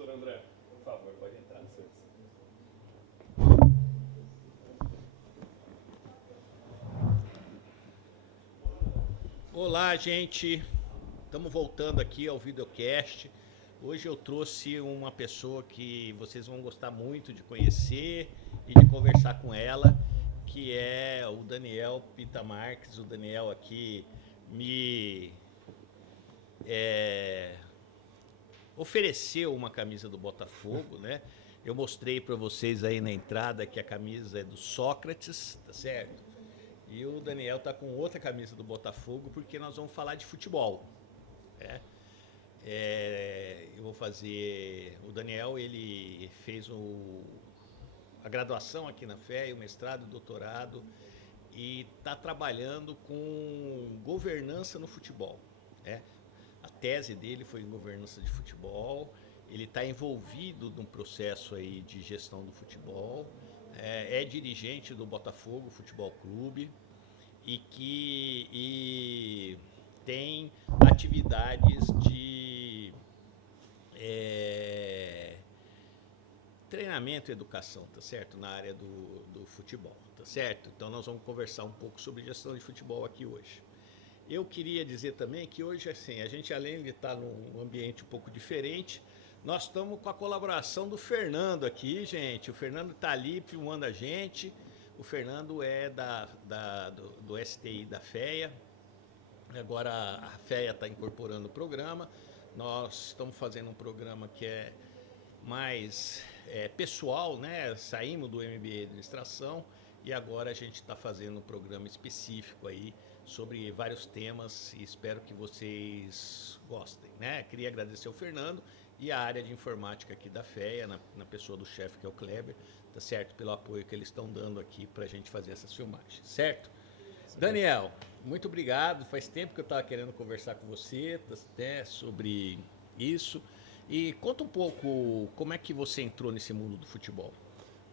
professor André, por favor, pode entrar. Olá, gente. Estamos voltando aqui ao videocast. Hoje eu trouxe uma pessoa que vocês vão gostar muito de conhecer e de conversar com ela, que é o Daniel Pita Marques. O Daniel aqui me ofereceu uma camisa do Botafogo, né? Eu mostrei para vocês aí na entrada que a camisa é do Sócrates, tá certo? E o Daniel tá com outra camisa do Botafogo porque nós vamos falar de futebol, né? Eu vou fazer... O Daniel, ele fez a graduação aqui na FEA, o mestrado, o doutorado, e está trabalhando com governança no futebol, né? A tese dele foi em governança de futebol, ele está envolvido num processo aí de gestão do futebol, é dirigente do Botafogo Futebol Clube e tem atividades de treinamento e educação, tá certo? Na área do futebol, tá certo? Então nós vamos conversar um pouco sobre gestão de futebol aqui hoje. Eu queria dizer também que hoje, assim, a gente além de estar num ambiente um pouco diferente, nós estamos com a colaboração do Fernando aqui, gente. O Fernando está ali filmando a gente. O Fernando é do STI da FEA. Agora a FEA está incorporando o programa. Nós estamos fazendo um programa que é mais pessoal, né? Saímos do MBA de Administração e agora a gente está fazendo um programa específico aí sobre vários temas e espero que vocês gostem, né? Queria agradecer ao Fernando e a área de informática aqui da FEA, na pessoa do chefe, que é o Kleber, tá certo? Pelo apoio que eles estão dando aqui para a gente fazer essas filmagens, certo? Daniel, muito obrigado. Faz tempo que eu estava querendo conversar com você, né, sobre isso. E conta um pouco como é que você entrou nesse mundo do futebol.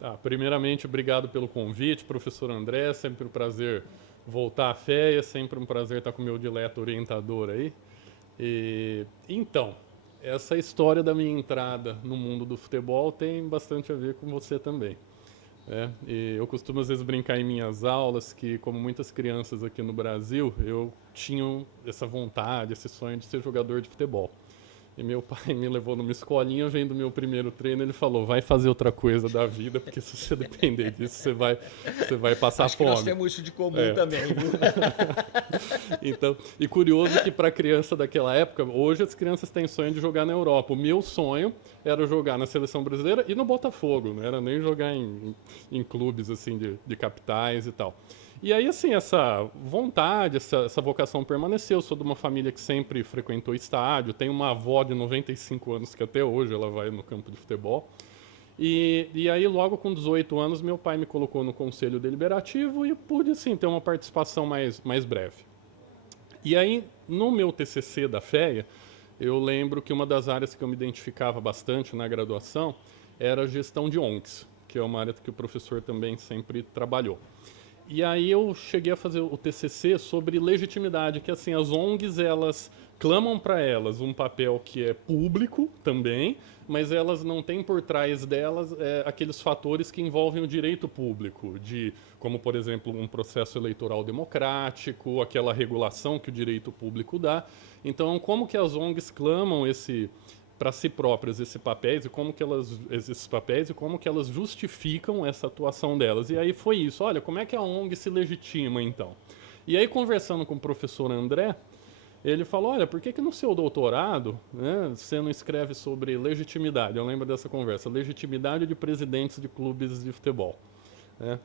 Tá, primeiramente, obrigado pelo convite, professor André. Sempre um prazer voltar à FEA, sempre um prazer estar com o meu dileto orientador aí. Então, essa história da minha entrada no mundo do futebol tem bastante a ver com você também. E eu costumo às vezes brincar em minhas aulas que, como muitas crianças aqui no Brasil, eu tinha essa vontade, esse sonho de ser jogador de futebol. E meu pai me levou numa escolinha, vendo o meu primeiro treino, ele falou, vai fazer outra coisa da vida, porque se você depender disso, você vai passar Acho fome. Acho que nós temos isso de comum também, viu? Então, e curioso que para criança daquela época, hoje as crianças têm sonho de jogar na Europa. O meu sonho era jogar na seleção brasileira e no Botafogo, não era nem jogar em clubes assim de capitais e tal. E aí, assim, essa vontade, essa vocação permaneceu. Eu sou de uma família que sempre frequentou estádio. Tenho uma avó de 95 anos que até hoje ela vai no campo de futebol. E aí, logo com 18 anos, meu pai me colocou no conselho deliberativo e pude, assim, ter uma participação mais breve. E aí, no meu TCC da FEA, eu lembro que uma das áreas que eu me identificava bastante na graduação era a gestão de ONGs, que é uma área que o professor também sempre trabalhou. E aí eu cheguei a fazer o TCC sobre legitimidade, que assim, as ONGs, elas clamam para elas um papel que é público também, mas elas não têm por trás delas aqueles fatores que envolvem o direito público, como, por exemplo, um processo eleitoral democrático, aquela regulação que o direito público dá. Então, como que as ONGs clamam para si próprias esses papéis e como que elas justificam essa atuação delas. E aí foi isso. Olha, como é que a ONG se legitima, então? E aí, conversando com o professor André, ele falou, olha, por que no seu doutorado, né, você não escreve sobre legitimidade? Eu lembro dessa conversa, legitimidade de presidentes de clubes de futebol. Né?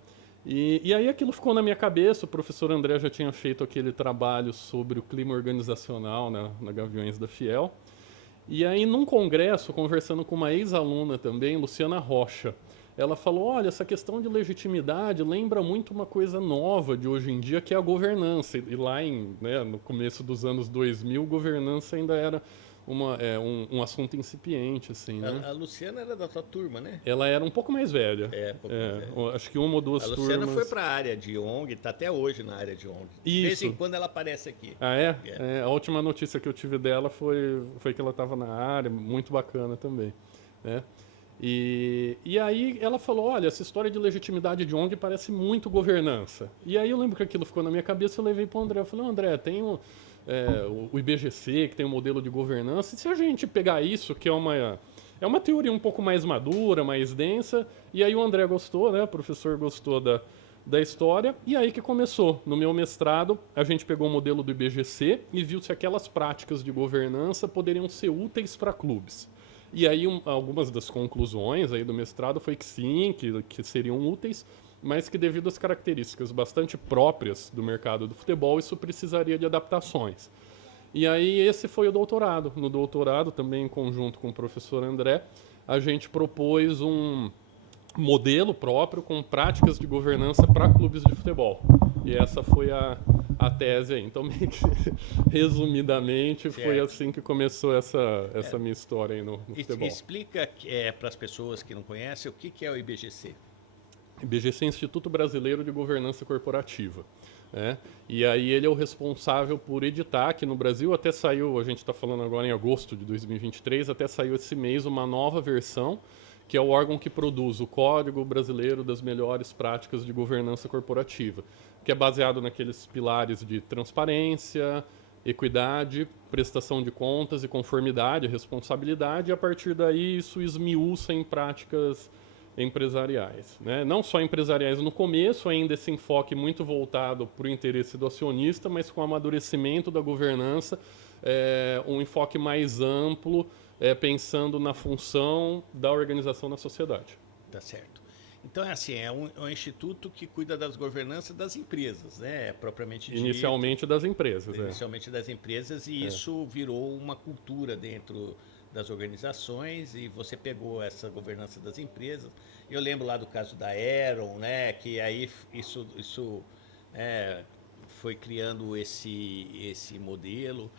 E aí aquilo ficou na minha cabeça, o professor André já tinha feito aquele trabalho sobre o clima organizacional na Gaviões da Fiel. E aí, num congresso, conversando com uma ex-aluna também, Luciana Rocha, ela falou, olha, essa questão de legitimidade lembra muito uma coisa nova de hoje em dia, que é a governança. E lá no começo dos anos 2000, governança ainda era um assunto incipiente, assim, né? A Luciana era da tua turma, né? Ela era um pouco mais velha. Um pouco mais velha. Acho que uma ou duas turmas. A Luciana foi para a área de ONG, está até hoje na área de ONG. Isso. De vez em quando ela aparece aqui. Ah, a última notícia que eu tive dela foi que ela estava na área, muito bacana também. né? E aí ela falou, olha, essa história de legitimidade de ONG parece muito governança. E aí eu lembro que aquilo ficou na minha cabeça, eu levei para o André. Eu falei, André, tem o IBGC, que tem um modelo de governança, e se a gente pegar isso, que é uma teoria um pouco mais madura, mais densa, e aí o André gostou, né? O professor gostou da história, e aí que começou. No meu mestrado, a gente pegou o modelo do IBGC e viu se aquelas práticas de governança poderiam ser úteis para clubes. E aí algumas das conclusões aí do mestrado foi que sim, que seriam úteis, mas que devido às características bastante próprias do mercado do futebol, isso precisaria de adaptações. E aí esse foi o doutorado. No doutorado, também em conjunto com o professor André, a gente propôs um modelo próprio com práticas de governança para clubes de futebol. E essa foi a tese aí. Então, meio que, resumidamente, foi assim que começou essa minha história aí no futebol. Explica para as pessoas que não conhecem o que é o IBGC. IBGC é Instituto Brasileiro de Governança Corporativa. E aí ele é o responsável por editar, aqui no Brasil até saiu, a gente está falando agora em agosto de 2023, até saiu esse mês uma nova versão, que é o órgão que produz o Código Brasileiro das Melhores Práticas de Governança Corporativa, que é baseado naqueles pilares de transparência, equidade, prestação de contas e conformidade, responsabilidade, e a partir daí isso esmiuça em práticas empresariais, né? Não só empresariais no começo, ainda esse enfoque muito voltado para o interesse do acionista, mas com o amadurecimento da governança, um enfoque mais amplo, pensando na função da organização na sociedade. Tá certo. Então é um instituto que cuida das governanças das empresas, né? Propriamente dito. Inicialmente das empresas. Inicialmente das empresas, e isso virou uma cultura dentro das organizações, e você pegou essa governança das empresas. Eu lembro lá do caso da Aeron, né? Que aí isso foi criando esse modelo.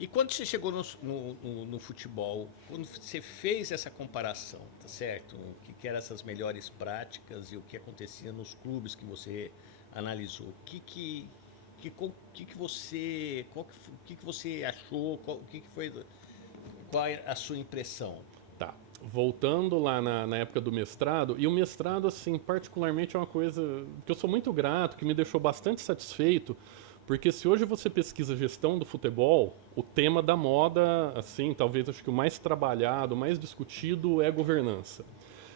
E quando você chegou no futebol, quando você fez essa comparação, tá certo? O que eram essas melhores práticas e o que acontecia nos clubes que você analisou, o que você achou, qual é a sua impressão? Tá. Voltando lá na época do mestrado, e o mestrado, assim, particularmente é uma coisa que eu sou muito grato, que me deixou bastante satisfeito, porque se hoje você pesquisa gestão do futebol, o tema da moda, assim, talvez acho que o mais trabalhado, o mais discutido é governança.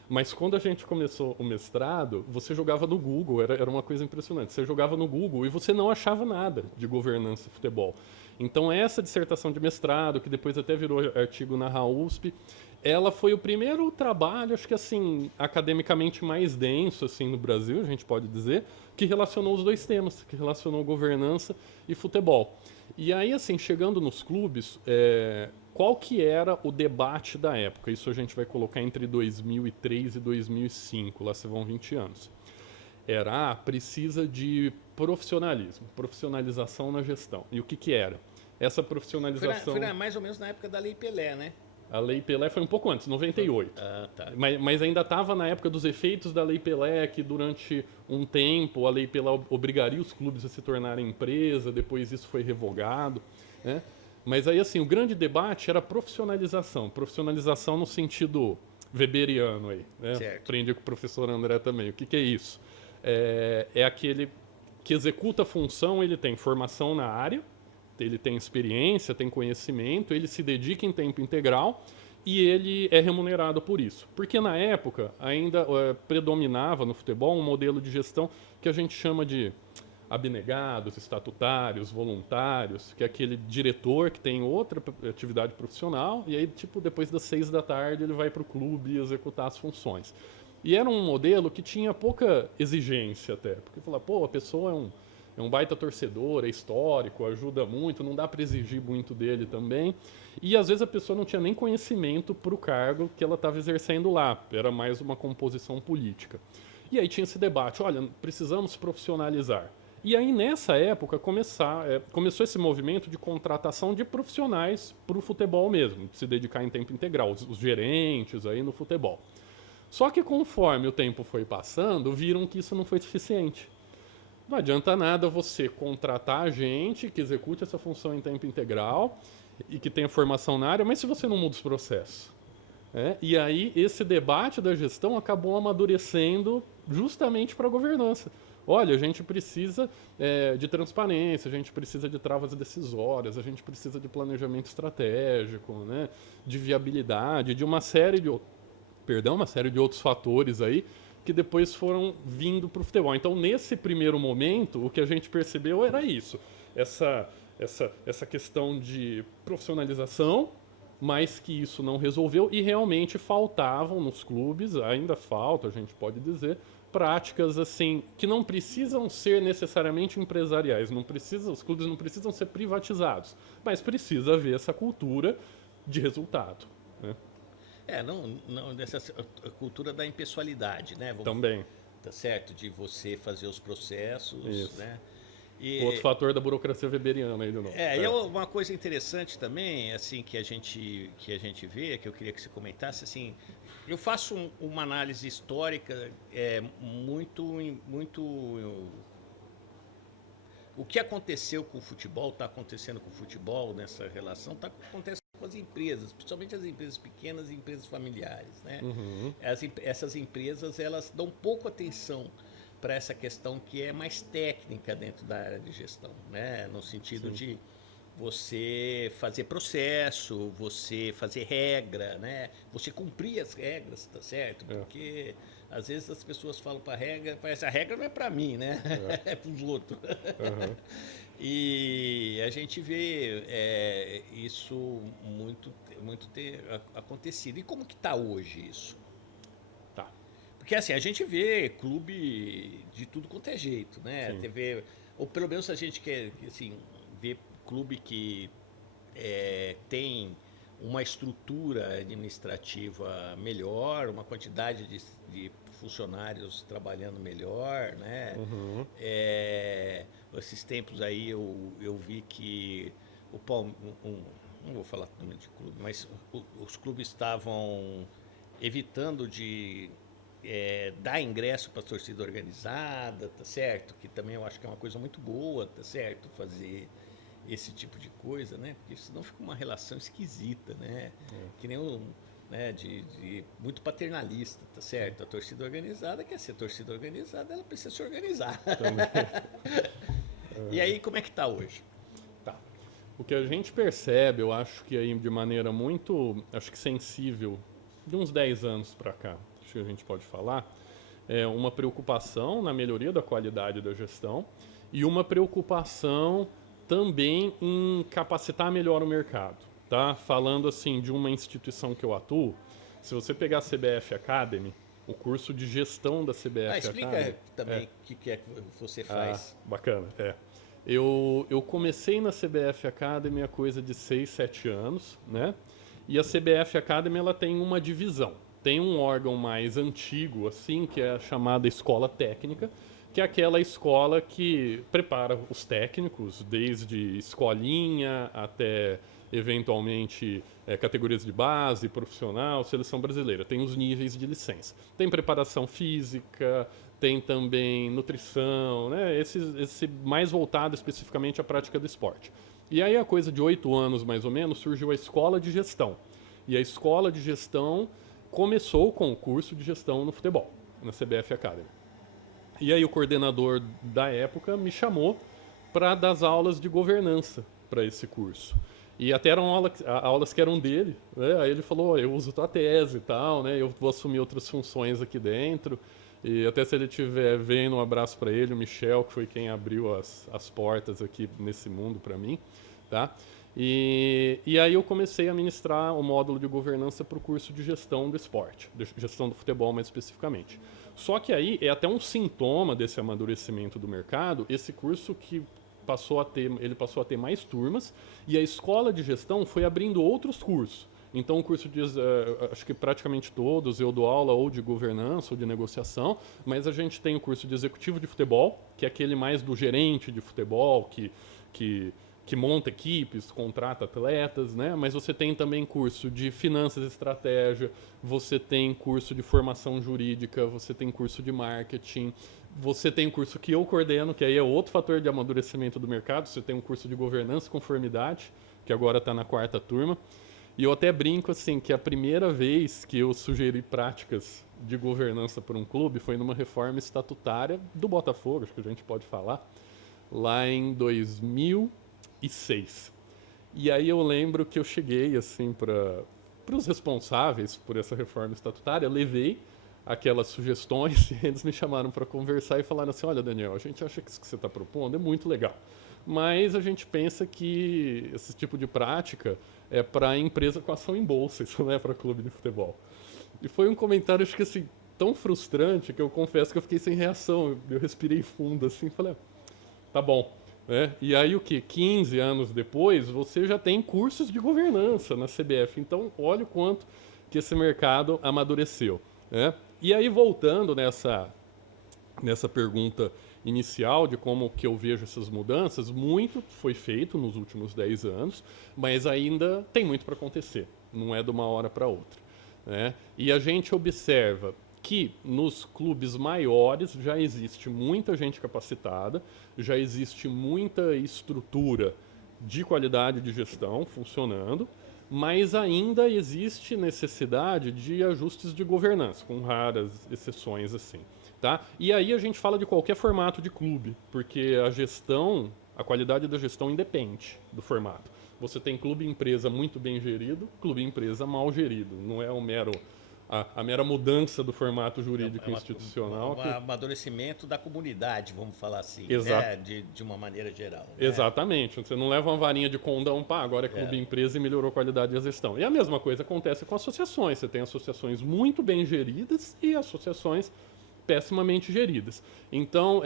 Mas quando a gente começou o mestrado, você jogava no Google, era uma coisa impressionante. Você jogava no Google e você não achava nada de governança e futebol. Então essa dissertação de mestrado, que depois até virou artigo na USP, ela foi o primeiro trabalho, acho que assim, academicamente mais denso assim no Brasil, a gente pode dizer, que relacionou os dois temas, que relacionou governança e futebol. E aí, assim, chegando nos clubes, qual que era o debate da época? Isso a gente vai colocar entre 2003 e 2005, lá se vão 20 anos. Era, precisa de profissionalismo, profissionalização na gestão. E o que era? Essa profissionalização... Foi mais ou menos na época da Lei Pelé, né? A Lei Pelé foi um pouco antes, 98. Ah, tá. Mas ainda estava na época dos efeitos da Lei Pelé, que durante um tempo a Lei Pelé obrigaria os clubes a se tornarem empresa, depois isso foi revogado, né? Mas aí, assim, o grande debate era profissionalização. Profissionalização no sentido weberiano aí, né? Certo. Aprendi com o professor André também. O que é isso? É aquele que executa a função, ele tem formação na área, ele tem experiência, tem conhecimento, ele se dedica em tempo integral e ele é remunerado por isso. Porque na época ainda predominava no futebol um modelo de gestão que a gente chama de abnegados, estatutários, voluntários, que é aquele diretor que tem outra atividade profissional e aí, tipo, depois das 6 da tarde ele vai para o clube executar as funções. E era um modelo que tinha pouca exigência até, porque falar, pô, a pessoa é um baita torcedor, é histórico, ajuda muito, não dá para exigir muito dele também. E às vezes a pessoa não tinha nem conhecimento para o cargo que ela estava exercendo lá, era mais uma composição política. E aí tinha esse debate, olha, precisamos profissionalizar. E aí nessa época começou esse movimento de contratação de profissionais para o futebol mesmo, de se dedicar em tempo integral, os gerentes aí no futebol. Só que conforme o tempo foi passando, viram que isso não foi suficiente. Não adianta nada você contratar gente que execute essa função em tempo integral e que tenha formação na área, mas se você não muda os processos, E aí esse debate da gestão acabou amadurecendo justamente para a governança. Olha, a gente precisa de transparência, a gente precisa de travas decisórias, a gente precisa de planejamento estratégico, né, de viabilidade, de uma série de outros fatores aí que depois foram vindo para o futebol. Então, nesse primeiro momento, o que a gente percebeu era isso, essa questão de profissionalização, mas que isso não resolveu e realmente faltavam nos clubes, ainda falta, a gente pode dizer, práticas assim que não precisam ser necessariamente empresariais, os clubes não precisam ser privatizados, mas precisa haver essa cultura de resultado, né? Não dessa cultura da impessoalidade, né? Também. Tá certo, de você fazer os processos, Isso. né? Outro fator da burocracia weberiana aí de novo. E uma coisa interessante também, assim, que a gente vê, que eu queria que você comentasse, assim, eu faço uma análise histórica muito o que aconteceu com o futebol, está acontecendo com o futebol nessa relação, acontecendo com as empresas, principalmente as empresas pequenas e empresas familiares, né? Uhum. Essas empresas, elas dão pouco atenção para essa questão que é mais técnica dentro da área de gestão, né? No sentido Sim. de você fazer processo, você fazer regra, né? Você cumprir as regras, tá certo? Porque às vezes as pessoas falam para a regra, parece a regra não é para mim, né? É para os outros. Uhum. E a gente vê isso muito ter acontecido. E como que está hoje isso? Tá. Porque assim, a gente vê clube de tudo quanto é jeito, né? Sim. TV, ou pelo menos a gente quer assim, ver clube que tem uma estrutura administrativa melhor, uma quantidade de funcionários trabalhando melhor, né? Uhum. Esses tempos aí eu vi que o Palmeiras, não vou falar nome de clube, mas os clubes estavam evitando de dar ingresso para a torcida organizada, tá certo? Que também eu acho que é uma coisa muito boa, tá certo? Fazer esse tipo de coisa, né? Porque senão fica uma relação esquisita, né? Que nem muito paternalista, tá certo? A torcida organizada quer ser torcida organizada, ela precisa se organizar. E aí, como é que tá hoje? Tá. O que a gente percebe, eu acho que aí de maneira muito, acho que sensível, de uns 10 anos para cá, acho que a gente pode falar, é uma preocupação na melhoria da qualidade da gestão e uma preocupação também em capacitar melhor o mercado, tá? Falando assim de uma instituição que eu atuo, se você pegar a CBF Academy, o curso de gestão da CBF explica Academy... também o que é que você faz. Bacana, Eu comecei na CBF Academy há coisa de 6, 7 anos, né? E a CBF Academy, ela tem uma divisão. Tem um órgão mais antigo, assim, que é a chamada Escola Técnica, que é aquela escola que prepara os técnicos, desde escolinha até, eventualmente, categorias de base, profissional, seleção brasileira. Tem os níveis de licença. Tem preparação física, tem também nutrição, né? Esse mais voltado especificamente à prática do esporte. E aí, a coisa de 8 anos, mais ou menos, surgiu a Escola de Gestão. E a Escola de Gestão começou com o curso de gestão no futebol, na CBF Academy. E aí o coordenador da época me chamou para dar as aulas de governança para esse curso. E até eram aulas que eram dele, né? Aí ele falou, eu uso tua tese e tal, né? Eu vou assumir outras funções aqui dentro. E até se ele estiver vendo, um abraço para ele, o Michel, que foi quem abriu as portas aqui nesse mundo para mim, tá? E aí eu comecei a ministrar o módulo de governança para o curso de gestão do esporte, de gestão do futebol mais especificamente. Só que aí é até um sintoma desse amadurecimento do mercado, esse curso que passou a ter mais turmas, e a escola de gestão foi abrindo outros cursos. Então o curso diz, acho que praticamente todos, eu dou aula ou de governança ou de negociação, mas a gente tem o curso de executivo de futebol, que é aquele mais do gerente de futebol, que monta equipes, contrata atletas, né? Mas você tem também curso de finanças e estratégia, você tem curso de formação jurídica, você tem curso de marketing, você tem o curso que eu coordeno, que aí é outro fator de amadurecimento do mercado, você tem um curso de governança e conformidade, que agora está na 4ª turma. E eu até brinco assim que a primeira vez que eu sugeri práticas de governança para um clube foi numa reforma estatutária do Botafogo, acho que a gente pode falar, lá em 2006. E aí eu lembro que eu cheguei assim para os responsáveis por essa reforma estatutária, levei aquelas sugestões e eles me chamaram para conversar e falaram assim: olha, Daniel, a gente acha que isso que você está propondo é muito legal, mas a gente pensa que esse tipo de prática é para empresa com ação em bolsa, isso não é para clube de futebol. E foi um comentário, acho que assim, tão frustrante que eu confesso que eu fiquei sem reação. Eu respirei fundo assim e falei: tá bom. Né? E aí o que? 15 anos depois, você já tem cursos de governança na CBF. Então, olha o quanto que esse mercado amadureceu. Né? E aí, voltando nessa pergunta inicial de como que eu vejo essas mudanças, muito foi feito nos últimos 10 anos, mas ainda tem muito para acontecer. Não é de uma hora para outra. Né? E a gente observa que nos clubes maiores já existe muita gente capacitada, já existe muita estrutura de qualidade de gestão funcionando, mas ainda existe necessidade de ajustes de governança, com raras exceções assim. Tá? E aí a gente fala de qualquer formato de clube, porque a qualidade da gestão independe do formato. Você tem clube empresa muito bem gerido, clube empresa mal gerido. Não é a mera mudança do formato jurídico institucional. Um amadurecimento da comunidade, vamos falar assim, né? De uma maneira geral. Né? Exatamente. Você não leva uma varinha de condão, agora é clube empresa e melhorou a qualidade da gestão. E a mesma coisa acontece com associações. Você tem associações muito bem geridas e associações pessimamente geridas. Então,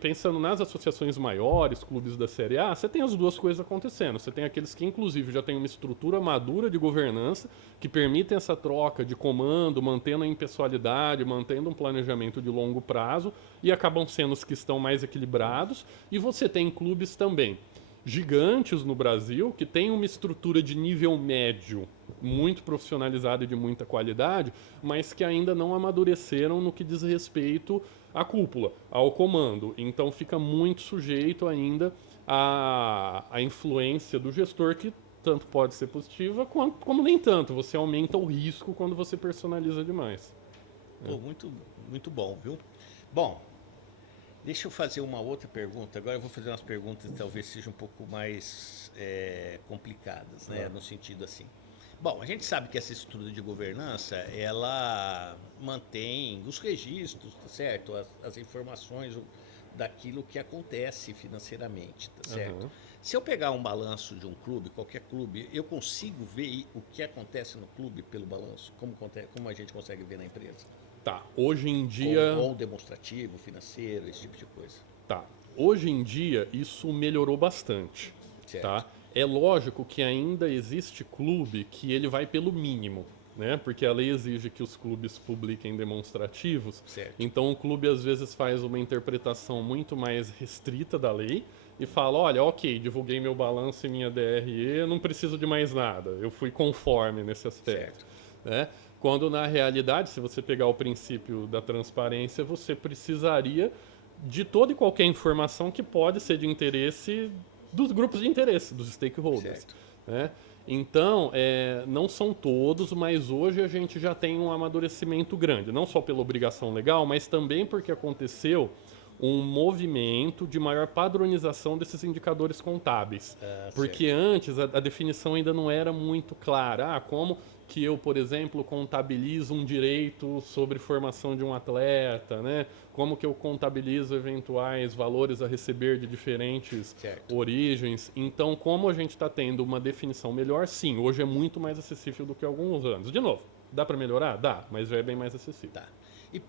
pensando nas associações maiores, clubes da Série A, você tem as duas coisas acontecendo. Você tem aqueles que, inclusive, já têm uma estrutura madura de governança, que permitem essa troca de comando, mantendo a impessoalidade, mantendo um planejamento de longo prazo, e acabam sendo os que estão mais equilibrados. E você tem clubes também gigantes no Brasil, que têm uma estrutura de nível médio, muito profissionalizada e de muita qualidade, mas que ainda não amadureceram no que diz respeito à cúpula, ao comando. Então fica muito sujeito ainda à influência do gestor, que tanto pode ser positiva como nem tanto. Você aumenta o risco quando você personaliza demais. Pô, muito, muito bom, viu? Bom, deixa eu fazer uma outra pergunta. Agora eu vou fazer umas perguntas que talvez sejam um pouco mais complicadas, né? No sentido assim. Bom, a gente sabe que essa estrutura de governança, ela mantém os registros, tá certo? As informações daquilo que acontece financeiramente, tá certo? Se eu pegar um balanço de um clube, qualquer clube, eu consigo ver o que acontece no clube pelo balanço, como a gente consegue ver na empresa? Tá, hoje em dia... Ou demonstrativo, financeiro, esse tipo de coisa. Tá, hoje em dia isso melhorou bastante, Certo. tá? É lógico que ainda existe clube que ele vai pelo mínimo, né? Porque a lei exige que os clubes publiquem demonstrativos. Certo. Então o clube às vezes faz uma interpretação muito mais restrita da lei e fala: olha, ok, divulguei meu balanço e minha DRE, não preciso de mais nada, eu fui conforme nesse aspecto. Certo. Né? Quando na realidade, se você pegar o princípio da transparência, você precisaria de toda e qualquer informação que pode ser de interesse dos grupos de interesse, dos stakeholders. Né? Então, não são todos, mas hoje a gente já tem um amadurecimento grande, não só pela obrigação legal, mas também porque aconteceu um movimento de maior padronização desses indicadores contábeis. Porque antes a definição ainda não era muito clara. Como que eu, por exemplo, contabilizo um direito sobre formação de um atleta, né? Como que eu contabilizo eventuais valores a receber de diferentes origens. Então, como a gente está tendo uma definição melhor, sim, hoje é muito mais acessível do que há alguns anos. De novo, dá para melhorar? Dá, mas já é bem mais acessível. Tá.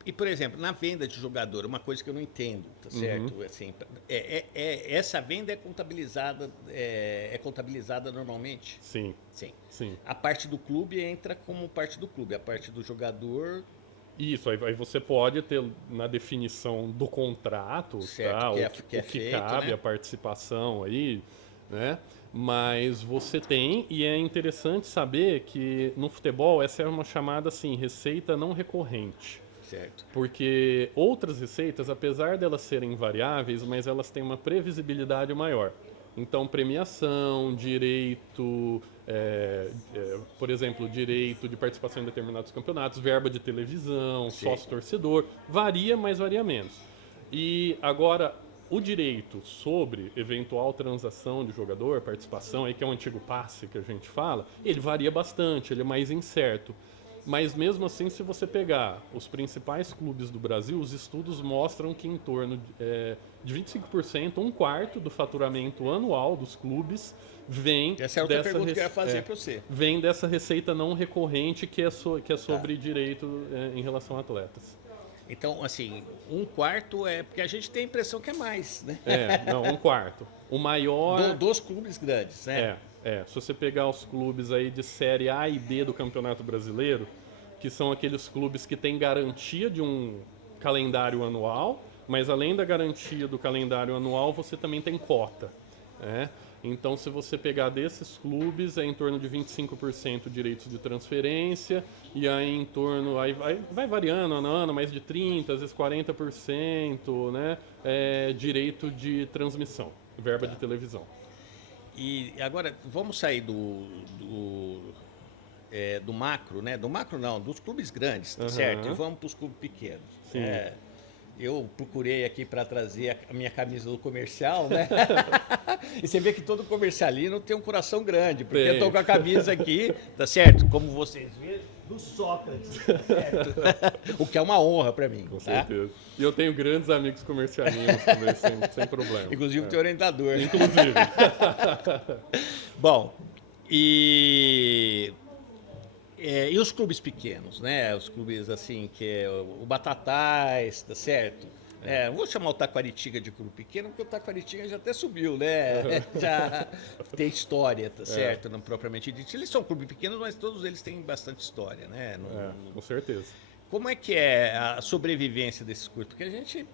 E, por exemplo, na venda de jogador, uma coisa que eu não entendo, tá certo? Assim, essa venda é contabilizada normalmente? Sim. Sim. A parte do clube entra como parte do clube, a parte do jogador... Isso, aí você pode ter na definição do contrato, certo, tá? o que cabe, né? a participação aí, né? Mas você tem, e é interessante saber que no futebol essa é uma chamada assim, receita não recorrente. Certo. Porque outras receitas, apesar delas serem variáveis, mas elas têm uma previsibilidade maior. Então, premiação, direito por exemplo, direito de participação em determinados campeonatos, verba de televisão, Sim. sócio-torcedor, varia, mas varia menos. E agora, o direito sobre eventual transação de jogador, participação, aí que é o antigo passe que a gente fala, ele varia bastante, ele é mais incerto. Mas mesmo assim, se você pegar os principais clubes do Brasil, os estudos mostram que em torno de 25%, um quarto do faturamento anual dos clubes vem Essa é outra pergunta que eu ia fazer para você. Vem dessa receita não recorrente que é sobre direito em relação a atletas. Então, assim, um quarto é... Porque a gente tem a impressão que é mais, né? Não, um quarto. O maior... Dos clubes grandes, né? Se você pegar os clubes aí de Série A e B do Campeonato Brasileiro, que são aqueles clubes que têm garantia de um calendário anual, mas além da garantia do calendário anual, você também tem cota, né? Então, se você pegar desses clubes, é em torno de 25% direitos de transferência, e aí em torno, aí vai variando ano a ano, mais de 30%, às vezes 40%, né? Direito de transmissão, verba de televisão. E agora, vamos sair do macro, né? Do macro não, dos clubes grandes, tá certo? E vamos para os clubes pequenos. Sim. Eu procurei aqui para trazer a minha camisa do comercial, né? E você vê que todo comercialino tem um coração grande, porque eu estou com a camisa aqui, tá certo? Como vocês veem, do Sócrates, tá certo? O que é uma honra para mim. Com certeza. E eu tenho grandes amigos comercialinos também, sem problema. Inclusive o teu orientador. Inclusive. Bom, e os clubes pequenos, né? Os clubes assim, que é o Batatais, tá certo? Não vou chamar o Taquaritinga de clube pequeno, porque o Taquaritinga já até subiu, né? Já tem história, tá certo? Não propriamente dito. Eles são clubes pequenos, mas todos eles têm bastante história, né? Com certeza. Como é que é a sobrevivência desses clubes? Porque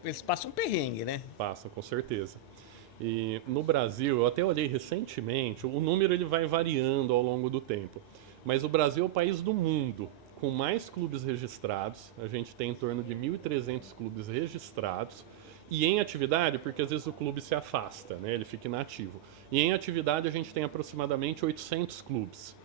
eles passam um perrengue, né? Passam, com certeza. E no Brasil, eu até olhei recentemente, o número ele vai variando ao longo do tempo. Mas o Brasil é o país do mundo com mais clubes registrados. A gente tem em torno de 1.300 clubes registrados. E em atividade, porque às vezes o clube se afasta, né? Ele fica inativo. E em atividade a gente tem aproximadamente 800 clubes.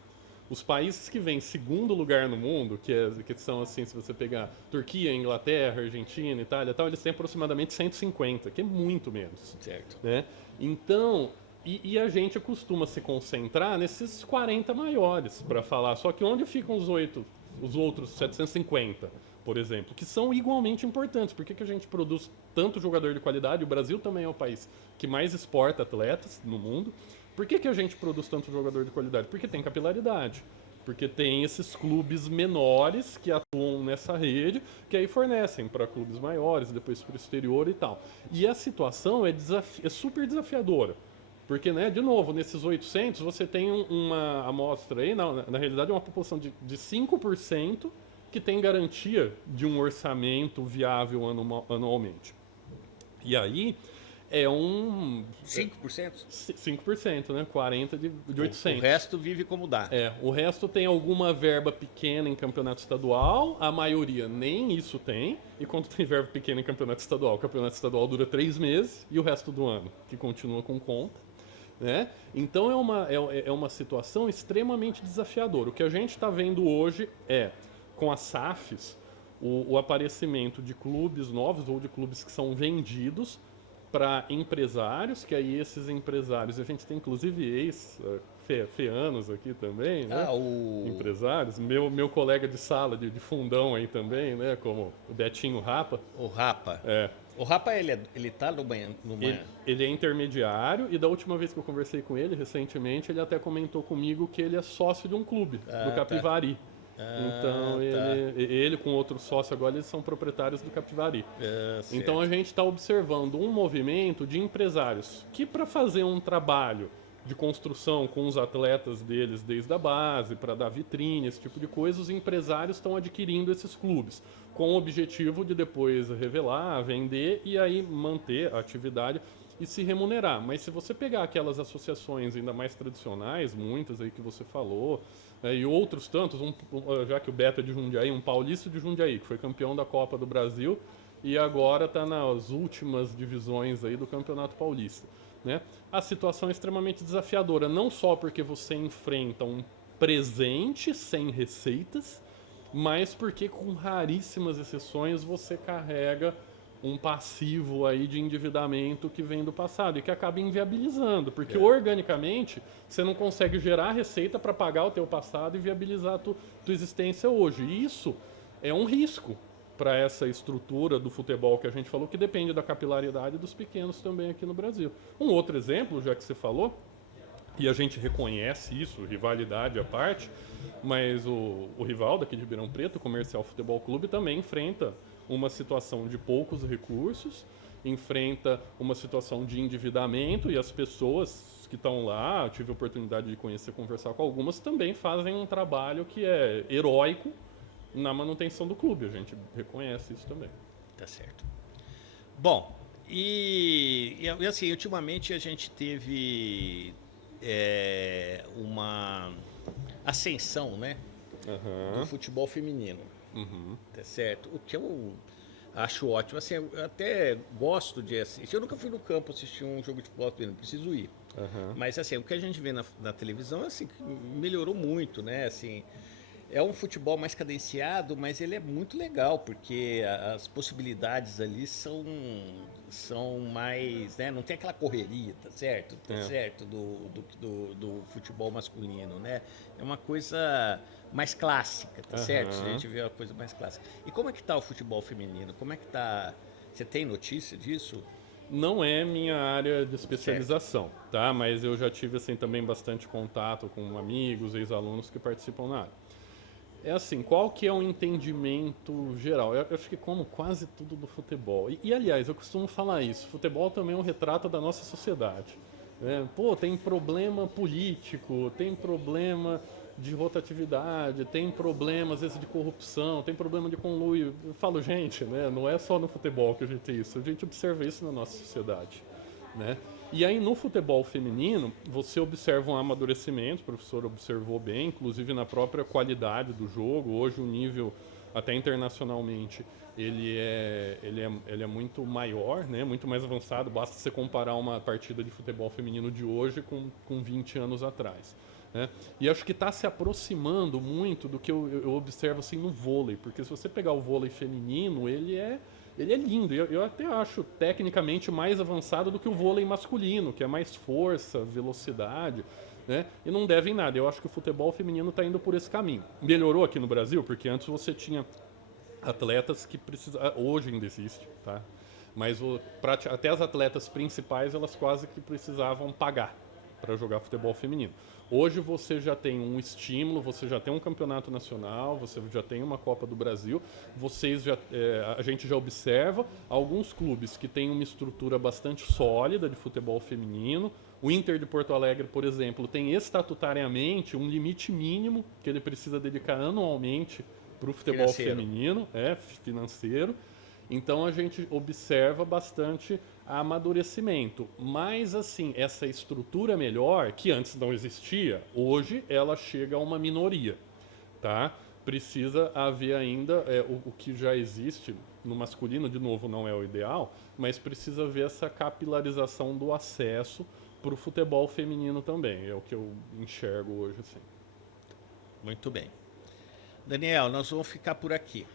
Os países que vêm em segundo lugar no mundo, que são assim, se você pegar Turquia, Inglaterra, Argentina, Itália e tal, eles têm aproximadamente 150, que é muito menos. Certo. Né? Então... E a gente costuma se concentrar nesses 40 maiores para falar. Só que onde ficam os outros 750, por exemplo, que são igualmente importantes? Por que a gente produz tanto jogador de qualidade? O Brasil também é o país que mais exporta atletas no mundo. Por que a gente produz tanto jogador de qualidade? Porque tem capilaridade. Porque tem esses clubes menores que atuam nessa rede, que aí fornecem para clubes maiores, depois para o exterior e tal. E a situação é super desafiadora. Porque, né, de novo, nesses 800 você tem uma amostra aí, na realidade é uma população de 5% que tem garantia de um orçamento viável anualmente. E aí é 5%? 5%, né? 40 de 800. O resto vive como dá. O resto tem alguma verba pequena em campeonato estadual, a maioria nem isso tem. E quando tem verba pequena em campeonato estadual, o campeonato estadual dura 3 meses e o resto do ano, que continua com conta. Né? Então é uma situação extremamente desafiadora. O que a gente está vendo hoje com as SAFs, o aparecimento de clubes novos ou de clubes que são vendidos para empresários, que aí esses empresários, a gente tem inclusive ex-feanos aqui também, né? Empresários. Meu colega de sala, de fundão aí também, né? Como o Betinho Rapa. O Rapa. O Rapa, ele tá numa... Ele é intermediário e da última vez que eu conversei com ele, recentemente, ele até comentou comigo que ele é sócio de um clube, do Capivari. Então, ele com outro sócio agora, eles são proprietários do Capivari. Então, a gente está observando um movimento de empresários que, para fazer um trabalho de construção com os atletas deles desde a base, para dar vitrine, esse tipo de coisa, os empresários estão adquirindo esses clubes, com o objetivo de depois revelar, vender e aí manter a atividade e se remunerar. Mas se você pegar aquelas associações ainda mais tradicionais, muitas aí que você falou, e outros tantos, já que o Beto é de Jundiaí, um paulista de Jundiaí, que foi campeão da Copa do Brasil e agora está nas últimas divisões aí do Campeonato Paulista. né? A situação é extremamente desafiadora, não só porque você enfrenta um presente sem receitas, mas porque com raríssimas exceções você carrega um passivo aí de endividamento que vem do passado e que acaba inviabilizando, porque organicamente você não consegue gerar receita para pagar o teu passado e viabilizar a tua existência hoje. E isso é um risco para essa estrutura do futebol que a gente falou, que depende da capilaridade dos pequenos também aqui no Brasil. Um outro exemplo, já que você falou, e a gente reconhece isso, rivalidade à parte, mas o rival daqui de Ribeirão Preto, o Comercial Futebol Clube, também enfrenta uma situação de poucos recursos, enfrenta uma situação de endividamento, e as pessoas que estão lá, eu tive a oportunidade de conhecer, conversar com algumas, também fazem um trabalho que é heróico na manutenção do clube. A gente reconhece isso também. Tá certo. Bom, e assim, ultimamente a gente teve uma ascensão, né, do futebol feminino. Tá certo? O que eu acho ótimo. Assim, eu até gosto de assistir. Eu nunca fui no campo assistir um jogo de futebol feminino, preciso ir. Mas assim, o que a gente vê na televisão, assim, melhorou muito, né? Assim, é um futebol mais cadenciado, mas ele é muito legal, porque as possibilidades ali são mais, né? Não tem aquela correria, tá certo? Tá certo? Do futebol masculino, né? É uma coisa mais clássica, tá certo? A gente vê uma coisa mais clássica. E como é que tá o futebol feminino? Como é que tá? Você tem notícia disso? Não é minha área de especialização, tá? Mas eu já tive assim também bastante contato com amigos, ex-alunos que participam na área. É assim, qual que é o entendimento geral? Eu acho que como quase tudo do futebol. Aliás, eu costumo falar isso, futebol também é um retrato da nossa sociedade. Né? Pô, tem problema político, tem problema de rotatividade, tem problema às vezes de corrupção, tem problema de conluio. Eu falo, gente, né? Não é só no futebol que a gente tem isso, a gente observa isso na nossa sociedade. Né? E aí no futebol feminino, você observa um amadurecimento, o professor observou bem, inclusive na própria qualidade do jogo. Hoje o nível, até internacionalmente, ele é muito maior, né? Muito mais avançado. Basta você comparar uma partida de futebol feminino de hoje com 20 anos atrás. Né? E acho que está se aproximando muito do que eu observo assim, no vôlei, porque se você pegar o vôlei feminino, ele é lindo. Eu até acho tecnicamente mais avançado do que o vôlei masculino, que é mais força, velocidade, né? E não deve em nada. Eu acho que o futebol feminino está indo por esse caminho. Melhorou aqui no Brasil, porque antes você tinha atletas que precisavam... Hoje ainda existe, tá? Mas até as atletas principais, elas quase que precisavam pagar para jogar futebol feminino. Hoje você já tem um estímulo, você já tem um campeonato nacional, você já tem uma Copa do Brasil, a gente já observa alguns clubes que têm uma estrutura bastante sólida de futebol feminino. O Inter de Porto Alegre, por exemplo, tem estatutariamente um limite mínimo que ele precisa dedicar anualmente para o futebol feminino, financeiro. Então a gente observa bastante amadurecimento. Mas assim, essa estrutura melhor, que antes não existia, hoje ela chega a uma minoria, tá? Precisa haver ainda o que já existe no masculino, de novo, não é o ideal, mas precisa haver essa capilarização do acesso para o futebol feminino também. É o que eu enxergo hoje, assim. Muito bem. Daniel, nós vamos ficar por aqui.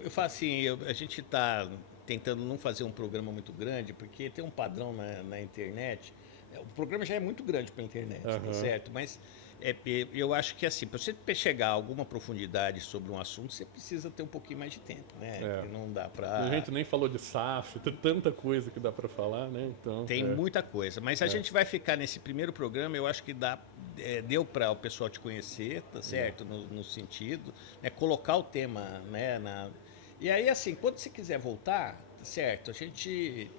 Eu falo assim, a gente está tentando não fazer um programa muito grande, porque tem um padrão na internet. O programa já é muito grande para a internet, tá certo? Mas eu acho que assim, para você chegar a alguma profundidade sobre um assunto, você precisa ter um pouquinho mais de tempo, né? Porque não dá para... A gente nem falou de SAF, tem tanta coisa que dá para falar, né? Então, tem muita coisa, mas a gente vai ficar nesse primeiro programa, eu acho que deu para o pessoal te conhecer, tá certo? No sentido, né? Colocar o tema, né? E aí, assim, quando você quiser voltar, tá certo? A gente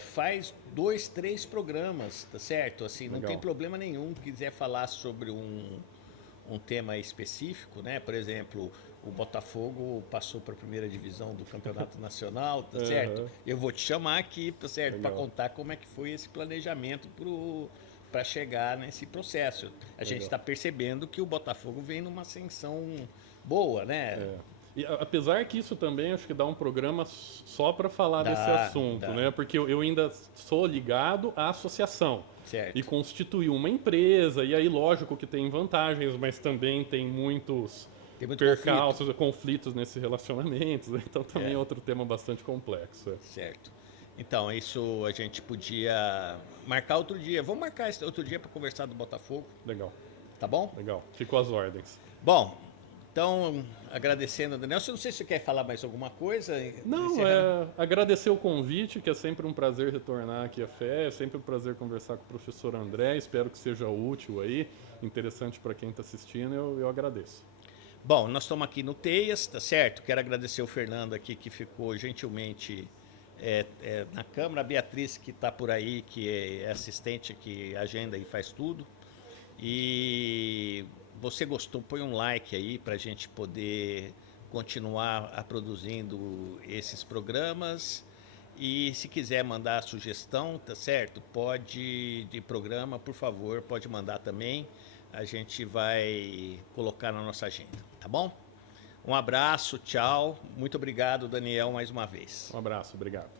faz 2, 3 programas, tá certo? Assim, não tem problema nenhum. Quiser falar sobre um tema específico, né? Por exemplo, o Botafogo passou para a primeira divisão do Campeonato Nacional, tá certo? Eu vou te chamar aqui, tá certo? Para contar como é que foi esse planejamento para chegar nesse processo. A gente está percebendo que o Botafogo vem numa ascensão boa, né? E, apesar que isso também acho que dá um programa só para falar Dá, desse assunto, dá. né? Porque eu ainda sou ligado à associação. Certo. E constitui uma empresa, e aí lógico que tem vantagens, mas também tem muitos Tem muito percalços, conflitos nesses relacionamentos, né? Então também É. é outro tema bastante complexo. Certo. Então, isso a gente podia marcar outro dia. Vamos marcar esse outro dia para conversar do Botafogo, Legal, tá bom? legal. Ficou às ordens. Bom, então, agradecendo, Daniel. Eu não sei se você quer falar mais alguma coisa. Não, agradecer o convite, que é sempre um prazer retornar aqui à FE, é sempre um prazer conversar com o professor André, espero que seja útil aí, interessante para quem está assistindo, eu agradeço. Bom, nós estamos aqui no Teias, tá certo? Quero agradecer o Fernando aqui, que ficou gentilmente na Câmara, a Beatriz, que está por aí, que é assistente, que agenda e faz tudo. E você gostou, põe um like aí para a gente poder continuar produzindo esses programas. E se quiser mandar sugestão, tá certo? Pode, de programa, por favor, pode mandar também. A gente vai colocar na nossa agenda, tá bom? Um abraço, tchau. Muito obrigado, Daniel, mais uma vez. Um abraço, obrigado.